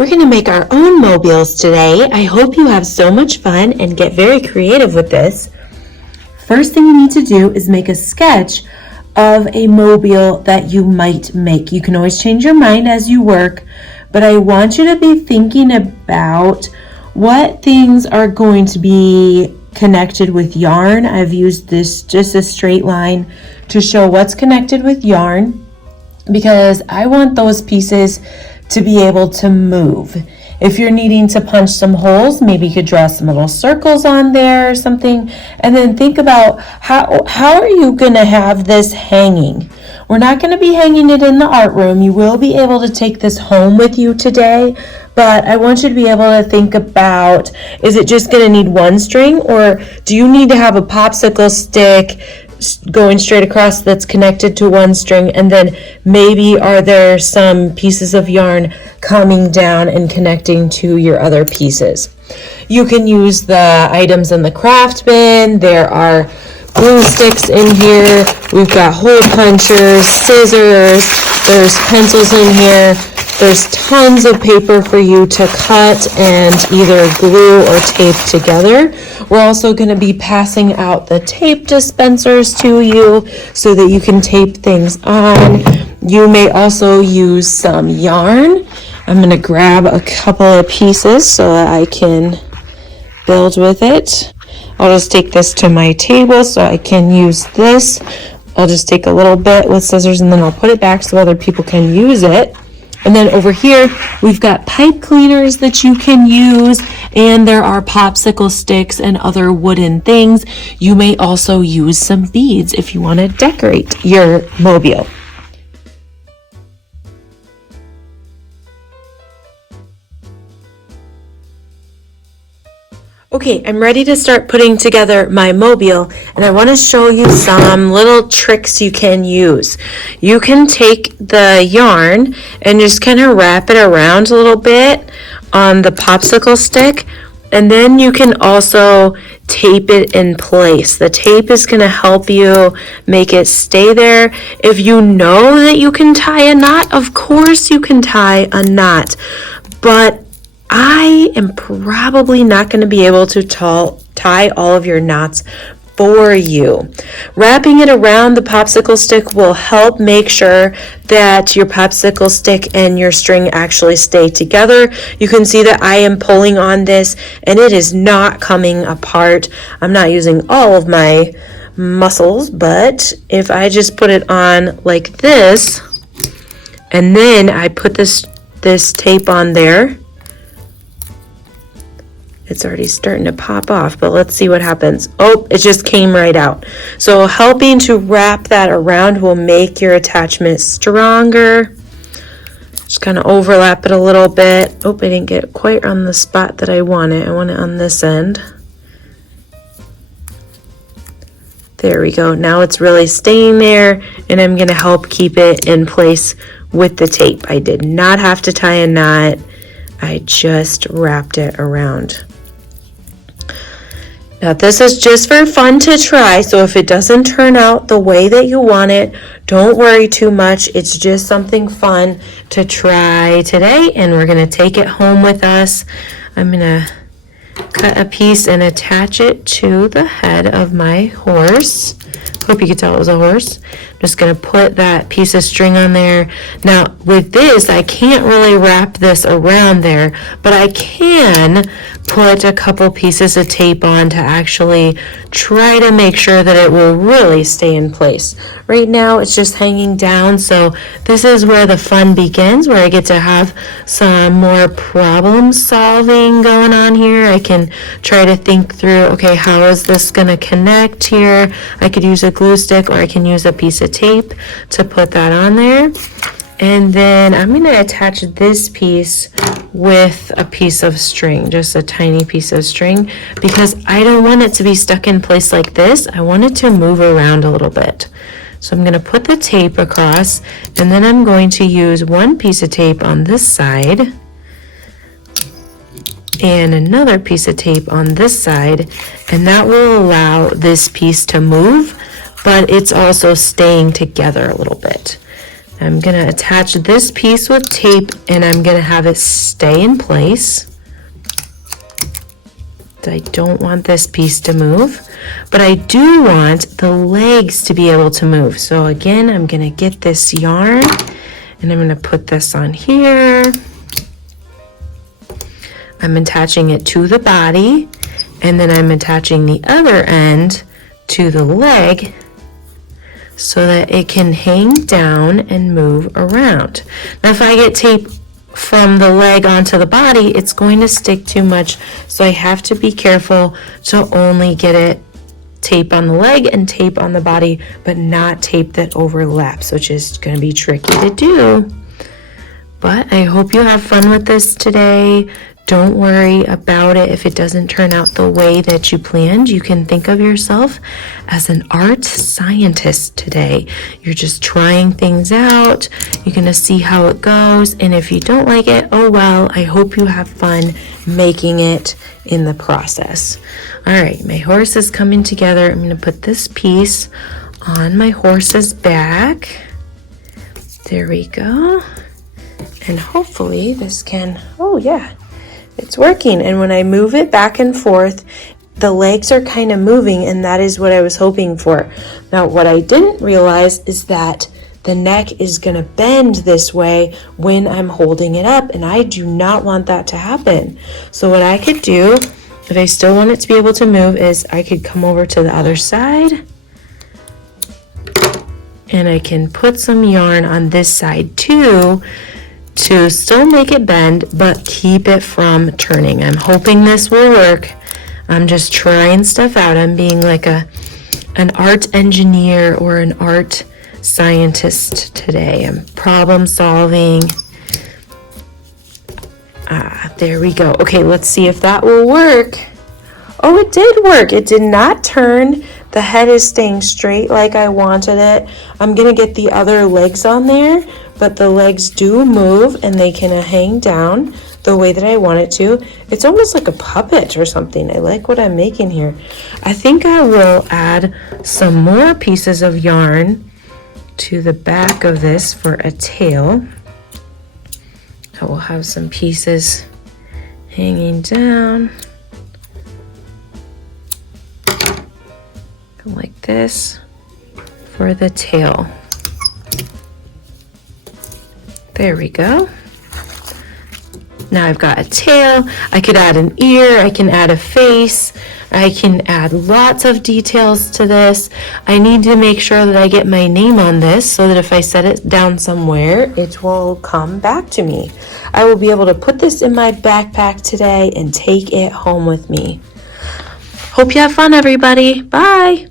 We're going to make our own mobiles today. I hope you have so much fun and get very creative with this. First thing you need to do is make a sketch of a mobile that you might make. You can always change your mind as you work, but I want you to be thinking about what things are going to be connected with yarn. I've used this just a straight line to show what's connected with yarn because I want those pieces to be able to move. If you're needing to punch some holes, maybe you could draw some little circles on there or something, and then think about how are you going to have this hanging. We're not going to be hanging it in the art room. You will be able to take this home with you today, but I want you to be able to think about, is it just going to need one string, or do you need to have a popsicle stick going straight across that's connected to one string, and then maybe are there some pieces of yarn coming down and connecting to your other pieces. You can use the items in the craft bin. There are glue sticks in here. We've got hole punchers, scissors, there's pencils in here. There's tons of paper for you to cut and either glue or tape together. We're also going to be passing out the tape dispensers to you so that you can tape things on. You may also use some yarn. I'm going to grab a couple of pieces so that I can build with it. I'll just take this to my table so I can use this. I'll just take a little bit with scissors and then I'll put it back so other people can use it. And then over here, we've got pipe cleaners that you can use, and there are popsicle sticks and other wooden things. You may also use some beads if you want to decorate your mobile. Okay, I'm ready to start putting together my mobile, and I want to show you some little tricks you can use. You can take the yarn and just kind of wrap it around a little bit on the popsicle stick, and then you can also tape it in place. The tape is going to help you make it stay there. If you know that you can tie a knot, of course you can tie a knot, but I am probably not going to be able to tie all of your knots for you. Wrapping it around the popsicle stick will help make sure that your popsicle stick and your string actually stay together. You can see that I am pulling on this and it is not coming apart. I'm not using all of my muscles, but if I just put it on like this and then I put this tape on there, it's already starting to pop off, but let's see what happens. Oh, it just came right out. So helping to wrap that around will make your attachment stronger. Just kind of overlap it a little bit. Oh, I didn't get it quite on the spot that I want it. I want it on this end. There we go. Now it's really staying there, and I'm going to help keep it in place with the tape. I did not have to tie a knot. I just wrapped it around. Now this is just for fun to try, so if it doesn't turn out the way that you want it, don't worry too much. It's just something fun to try today, and we're going to take it home with us. I'm going to cut a piece and attach it to the head of my horse. Hope you could tell it was a horse. I'm just going to put that piece of string on there. Now with this, I can't really wrap this around there, but I can put a couple pieces of tape on to actually try to make sure that it will really stay in place. Right now it's just hanging down, so this is where the fun begins, where I get to have some more problem solving going on here. I can try to think through, okay, how is this going to connect here? I could use a glue stick or I can use a piece of tape to put that on there. And then I'm going to attach this piece with a piece of string, just a tiny piece of string, because I don't want it to be stuck in place like this. I want it to move around a little bit. So I'm going to put the tape across, and then I'm going to use one piece of tape on this side and another piece of tape on this side, and that will allow this piece to move, but it's also staying together a little bit. I'm gonna attach this piece with tape and I'm gonna have it stay in place. I don't want this piece to move, but I do want the legs to be able to move. So again, I'm gonna get this yarn and I'm gonna put this on here. I'm attaching it to the body, and then I'm attaching the other end to the leg so that it can hang down and move around. Now if I get tape from the leg onto the body, it's going to stick too much, so I have to be careful to only get it tape on the leg and tape on the body, but not tape that overlaps, which is going to be tricky to do. But I hope you have fun with this today. Don't worry about it if it doesn't turn out the way that you planned. You can think of yourself as an art scientist today. You're just trying things out. You're going to see how it goes. And if you don't like it, oh well, I hope you have fun making it in the process. All right, my horse is coming together. I'm going to put this piece on my horse's back. There we go. And hopefully this can, oh yeah, it's working. And when I move it back and forth, the legs are kind of moving, and that is what I was hoping for. Now, what I didn't realize is that the neck is going to bend this way when I'm holding it up, and I do not want that to happen. So what I could do, if I still want it to be able to move, is I could come over to the other side, and I can put some yarn on this side too, to still make it bend, but keep it from turning. I'm hoping this will work. I'm just trying stuff out. I'm being like an art engineer or an art scientist today. I'm problem solving. There we go. Okay, let's see if that will work. Oh, it did work. It did not turn. The head is staying straight like I wanted it. I'm gonna get the other legs on there, but the legs do move and they can hang down the way that I want it to. It's almost like a puppet or something. I like what I'm making here. I think I will add some more pieces of yarn to the back of this for a tail. I will have some pieces hanging down like this for the tail. There we go. Now I've got a tail. I could add an ear. I can add a face. I can add lots of details to this. I need to make sure that I get my name on this so that if I set it down somewhere, it will come back to me. I will be able to put this in my backpack today and take it home with me. Hope you have fun, everybody. Bye.